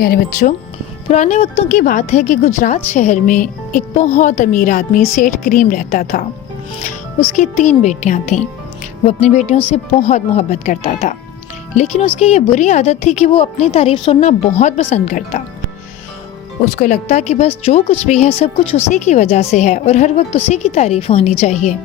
प्यारे बच्चों, पुराने वक्तों की बात है कि गुजरात शहर में एक बहुत अमीर आदमी सेठ करीम रहता था। उसकी 3 बेटियां थीं। वो अपनी बेटियों से बहुत मोहब्बत करता था, लेकिन उसकी ये बुरी आदत थी कि वो अपनी तारीफ सुनना बहुत पसंद करता। उसको लगता कि बस जो कुछ भी है सब कुछ उसी की वजह से है और हर वक्त उसी की तारीफ होनी चाहिए।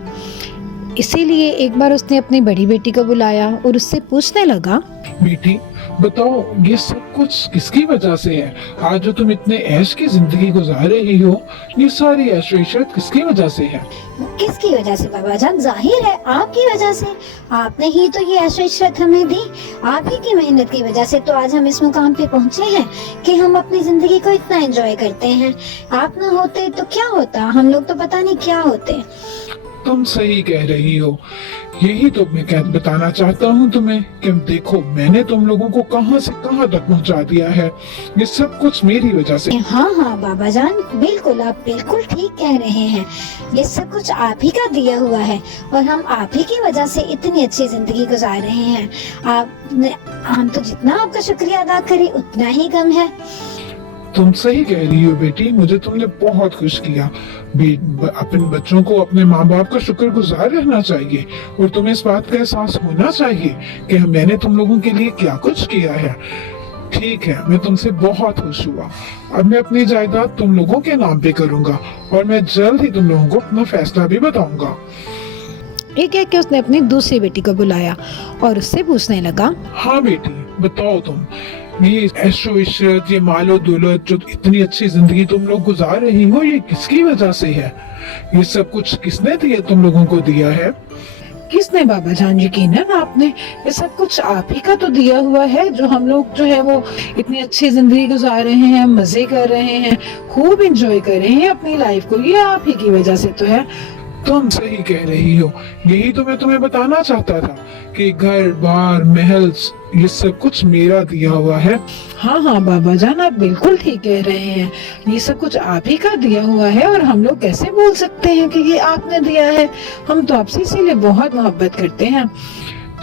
इसीलिए एक बार उसने अपनी बड़ी बेटी को बुलाया और उससे पूछने लगा, बेटी बताओ, ये सब कुछ किसकी वजह से है? आज जो तुम इतने ऐश की जिंदगी गुजार रही हो, ये सारी ऐश व इशरत किसकी वजह से है? किसकी वजह से बाबा जान? जाहिर है आपकी वजह से। आपने ही तो ये ऐश व इशरत हमें दी। आप ही की मेहनत की वजह से तो आज हम इस मुकाम पे पहुँचे हैं कि हम अपनी जिंदगी को इतना एंजॉय करते हैं। आप ना होते तो क्या होता, हम लोग तो पता नहीं क्या होते। तुम सही कह रही हो। यही तो मैं बताना चाहता हूँ तुम्हें कि देखो, मैंने तुम लोगों को कहां से कहां तक पहुंचा दिया है। ये सब कुछ मेरी वजह से। हाँ बाबा जान, बिल्कुल आप बिल्कुल ठीक कह रहे हैं। ये सब कुछ आप ही का दिया हुआ है और हम आप ही की वजह से इतनी अच्छी जिंदगी गुजार रहे हैं। हम तो जितना आपका शुक्रिया अदा करें उतना ही कम है। तुम सही कह रही हो बेटी, मुझे तुमने बहुत खुश किया। अपने बच्चों को अपने माँ बाप का शुक्रगुजार रहना चाहिए और तुम्हें इस बात का एहसास होना चाहिए कि मैंने तुम लोगों के लिए क्या कुछ किया है। ठीक है, मैं तुमसे बहुत खुश हुआ। अब मैं अपनी जायदाद तुम लोगों के नाम पे करूंगा और मैं जल्द ही तुम लोगों को अपना फैसला भी बताऊंगा। ये कह के उसने अपनी दूसरी बेटी को बुलाया और उससे पूछने लगा, हाँ बेटी बताओ, तुम ये ऐशो इशरत, ये मालो दौलत, जो इतनी अच्छी जिंदगी तुम लोग गुजार रही हो, ये किसकी वजह से है? ये सब कुछ किसने दिया, तुम लोगों को दिया है? किसने बाबा जान? यकीनन आपने। ये सब कुछ आप ही का तो दिया हुआ है। जो हम लोग जो है वो इतनी अच्छी जिंदगी गुजार रहे हैं, मजे कर रहे हैं, खूब एंजॉय कर रहे हैं अपनी लाइफ को, ये आप ही की वजह से तो है। तुम सही कह रही हो। यही तो मैं तुम्हें बताना चाहता था कि घर बार महल ये सब कुछ मेरा दिया हुआ है। हाँ बाबा जान, आप बिल्कुल ठीक कह रहे हैं। ये सब कुछ आप ही का दिया हुआ है और हम लोग कैसे बोल सकते हैं कि ये आपने दिया है? हम तो आपसे इसीलिए बहुत मोहब्बत करते हैं।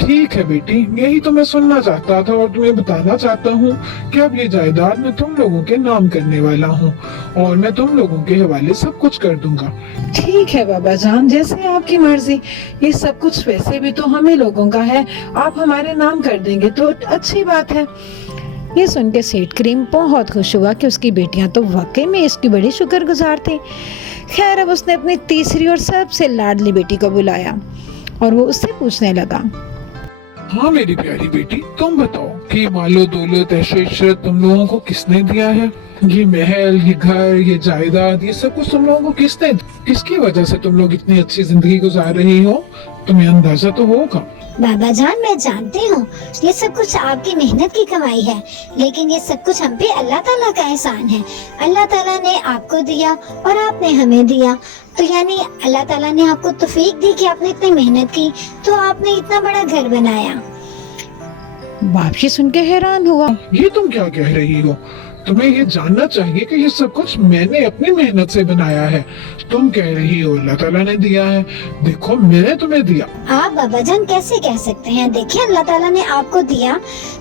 ठीक है बेटी, यही तो मैं सुनना चाहता था और तुम्हें बताना चाहता हूँ कि अब ये जायदाद मैं तुम लोगों के नाम करने वाला हूँ और मैं तुम लोगों के हवाले सब कुछ कर दूंगा। ठीक है बाबा जान, जैसे आपकी मर्जी। ये सब कुछ वैसे भी तो हम ही लोगों का है, आप हमारे नाम कर देंगे तो अच्छी बात है। ये सुन के सेठ करीम बहुत खुश हुआ कि उसकी बेटियां तो वाकई में इसकी बड़ी शुक्रगुजार थी। खैर, अब उसने अपनी तीसरी और सबसे लाडली बेटी को बुलाया और वो उससे पूछने लगा, हाँ मेरी प्यारी बेटी, तुम बताओ कि मालो दौलत ऐशो इशरत तुम लोगों को किसने दिया है? ये महल, ये घर, ये जायदाद, ये सब कुछ तुम लोगों को किसने, किसकी वजह से तुम लोग इतनी अच्छी जिंदगी गुजार रही हो? तुम्हें अंदाजा तो होगा। बाबा जान, मैं जानती हूँ ये सब कुछ आपकी मेहनत की कमाई है, लेकिन ये सब कुछ हम पे अल्लाह ताला का एहसान है। अल्लाह ताला ने आपको दिया और आपने हमें दिया, तो यानी अल्लाह ताला ने आपको तौफीक दी कि आपने इतनी मेहनत की तो आपने इतना बड़ा घर बनाया। बाप जी सुन के हैरान हुआ। ये तुम क्या कह रही हो? तुम्हें ये जानना चाहिए कि ये सब कुछ मैंने अपनी मेहनत से बनाया है। तुम कह रही हो अल्लाह ताला ने दिया है। देखो, मैंने तुम्हें दिया। आप बाबा जान कैसे कह सकते हैं? देखिए, अल्लाह ताला ने आपको दिया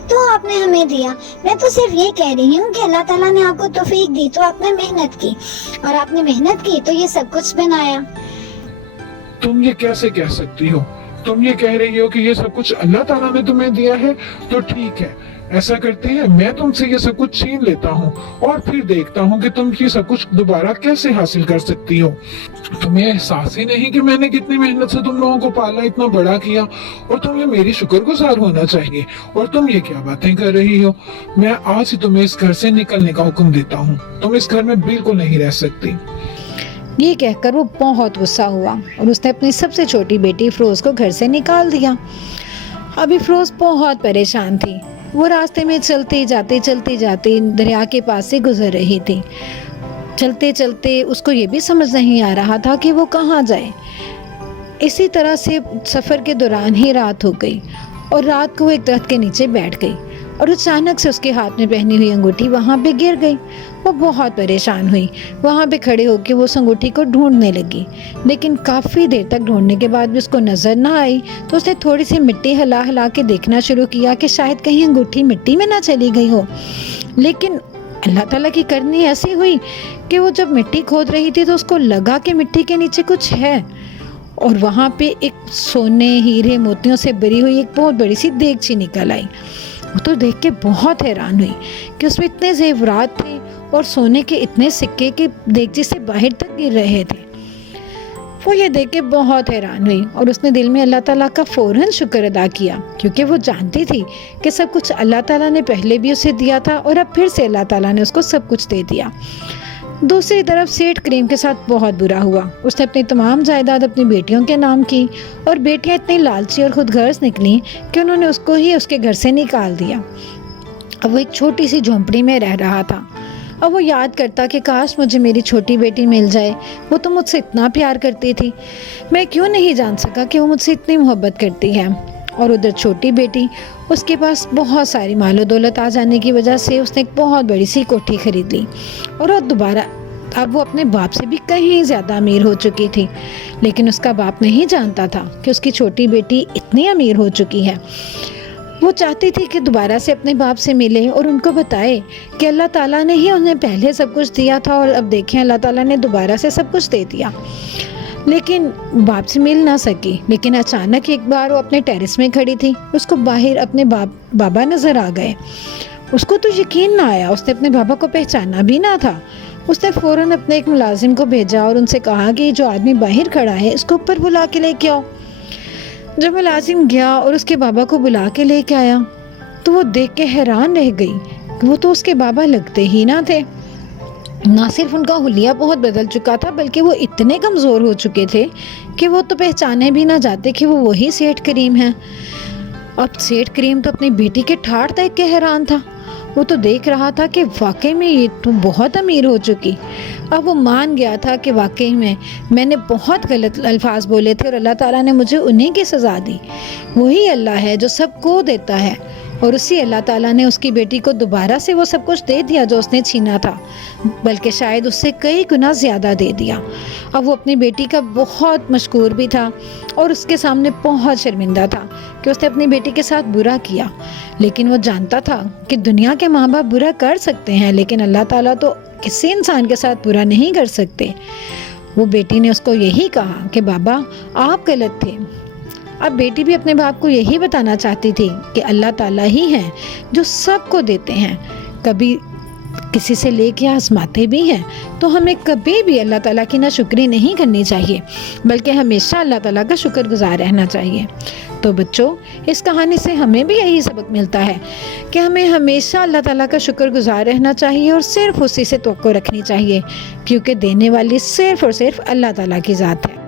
तो आपने हमें दिया। मैं तो सिर्फ ये कह रही हूँ कि अल्लाह ताला ने आपको तौफीक दी तो आपने मेहनत की और आपने मेहनत की तो ये सब कुछ बनाया। तुम ये कैसे कह सकती हो? तुम ये कह रही हो कि ये सब कुछ अल्लाह ताला ने तुम्हें दिया है? तो ठीक है, ऐसा करते हैं, मैं तुमसे ये सब कुछ छीन लेता हूँ और फिर देखता हूँ कि तुम ये सब कुछ दोबारा कैसे हासिल कर सकती हो। तुम्हें एहसास ही नहीं कि मैंने कितनी मेहनत से तुम लोगों को पाला, इतना बड़ा किया, और तुम्हें मेरी शुक्रगुजार होना चाहिए। और तुम ये क्या बातें कर रही हो? मैं आज ही तुम्हें इस घर से निकलने का हुक्म देता हूँ। तुम इस घर में बिल्कुल नहीं रह सकती। ये कहकर वो बहुत गुस्सा हुआ और उसने अपनी सबसे छोटी बेटी फिरोज को घर से निकाल दिया। अभी फिरोज बहुत परेशान थी। वो रास्ते में चलते जाते दरिया के पास से गुजर रही थी। चलते चलते उसको ये भी समझ नहीं आ रहा था कि वो कहाँ जाए। इसी तरह से सफ़र के दौरान ही रात हो गई और रात को वो एक दरख्त के नीचे बैठ गई और अचानक से उसके हाथ में पहनी हुई अंगूठी वहाँ पे गिर गई। वो बहुत परेशान हुई। वहाँ पे खड़े होकर वो उस अंगूठी को ढूंढने लगी, लेकिन काफ़ी देर तक ढूंढने के बाद भी उसको नज़र ना आई। तो उसने थोड़ी सी मिट्टी हिला हिला के देखना शुरू किया कि शायद कहीं अंगूठी मिट्टी में ना चली गई हो, लेकिन اللہ تعالیٰ کی کرنی ایسی ہوئی کہ وہ جب مٹی کھود رہی تھی تو اس کو لگا کہ مٹی کے نیچے کچھ ہے، اور وہاں پہ ایک سونے ہیرے موتیوں سے بری ہوئی ایک بہت بڑی سی دیگچی نکل آئی۔ وہ تو دیکھ کے بہت حیران ہوئی کہ اس میں اتنے زیورات تھے اور سونے کے اتنے سکے کہ دیگچی سے باہر تک گر رہے تھے۔ وہ یہ دیکھ کے بہت حیران ہوئی اور اس نے دل میں اللہ تعالیٰ کا فوراً شکر ادا کیا، کیونکہ وہ جانتی تھی کہ سب کچھ اللہ تعالیٰ نے پہلے بھی اسے دیا تھا اور اب پھر سے اللہ تعالیٰ نے اس کو سب کچھ دے دیا۔ دوسری طرف سیٹھ کریم کے ساتھ بہت برا ہوا۔ اس نے اپنی تمام جائیداد اپنی بیٹیوں کے نام کی، اور بیٹیاں اتنی لالچی اور خود غرض نکلیں کہ انہوں نے اس کو ہی اس کے گھر سے نکال دیا۔ اب وہ ایک چھوٹی سی جھونپڑی میں رہ رہا تھا۔ اب وہ یاد کرتا کہ کاش مجھے میری چھوٹی بیٹی مل جائے، وہ تو مجھ سے اتنا پیار کرتی تھی، میں کیوں نہیں جان سکا کہ وہ مجھ سے اتنی محبت کرتی ہے۔ اور ادھر چھوٹی بیٹی، اس کے پاس بہت ساری مال و دولت آ جانے کی وجہ سے اس نے ایک بہت بڑی سی کوٹھی خرید لی، اور وہ دوبارہ اب وہ اپنے باپ سے بھی کہیں زیادہ امیر ہو چکی تھی، لیکن اس کا باپ نہیں جانتا تھا کہ اس کی چھوٹی بیٹی اتنی امیر ہو چکی ہے۔ وہ چاہتی تھی کہ دوبارہ سے اپنے باپ سے ملے اور ان کو بتائے کہ اللہ تعالیٰ نے ہی انہیں پہلے سب کچھ دیا تھا، اور اب دیکھیں اللہ تعالیٰ نے دوبارہ سے سب کچھ دے دیا، لیکن باپ سے مل نہ سکی۔ لیکن اچانک ایک بار وہ اپنے ٹیرس میں کھڑی تھی، اس کو باہر اپنے بابا نظر آ گئے۔ اس کو تو یقین نہ آیا، اس نے اپنے بابا کو پہچانا بھی نہ تھا۔ اس نے فوراً اپنے ایک ملازم کو بھیجا اور ان سے کہا کہ جو آدمی باہر کھڑا ہے اس کو اوپر بلا کے لے کے آؤ۔ جب ملازم گیا اور اس کے بابا کو بلا کے لے کے آیا تو وہ دیکھ کے حیران رہ گئی کہ وہ تو اس کے بابا لگتے ہی نہ تھے۔ نہ صرف ان کا حلیہ بہت بدل چکا تھا، بلکہ وہ اتنے کمزور ہو چکے تھے کہ وہ تو پہچانے بھی نہ جاتے کہ وہ وہی سیٹھ کریم ہیں۔ اب سیٹھ کریم تو اپنی بیٹی کے ٹھاٹھ دیکھ کے حیران تھا۔ وہ تو دیکھ رہا تھا کہ واقعی میں یہ تو بہت امیر ہو چکی۔ اب وہ مان گیا تھا کہ واقعی میں نے بہت غلط الفاظ بولے تھے اور اللہ تعالیٰ نے مجھے انہیں کی سزا دی۔ وہی اللہ ہے جو سب کو دیتا ہے، اور اسی اللہ تعالیٰ نے اس کی بیٹی کو دوبارہ سے وہ سب کچھ دے دیا جو اس نے چھینا تھا، بلکہ شاید اس سے کئی گنا زیادہ دے دیا۔ اب وہ اپنی بیٹی کا بہت مشکور بھی تھا اور اس کے سامنے بہت شرمندہ تھا کہ اس نے اپنی بیٹی کے ساتھ برا کیا، لیکن وہ جانتا تھا کہ دنیا کے ماں باپ برا کر سکتے ہیں، لیکن اللہ تعالیٰ تو کسی انسان کے ساتھ برا نہیں کر سکتے۔ وہ بیٹی نے اس کو یہی کہا کہ بابا آپ غلط تھے۔ اب بیٹی بھی اپنے باپ کو یہی بتانا چاہتی تھی کہ اللہ تعالیٰ ہی ہیں جو سب کو دیتے ہیں، کبھی کسی سے لے کے آزماتے بھی ہیں، تو ہمیں کبھی بھی اللہ تعالیٰ کی ناشکری نہیں کرنی چاہیے، بلکہ ہمیشہ اللہ تعالیٰ کا شکر گزار رہنا چاہیے۔ تو بچوں، اس کہانی سے ہمیں بھی یہی سبق ملتا ہے کہ ہمیں ہمیشہ اللہ تعالیٰ کا شکر گزار رہنا چاہیے اور صرف اسی سے توقع رکھنی چاہیے، کیونکہ دینے والی صرف اور صرف اللہ تعالیٰ کی ذات ہے۔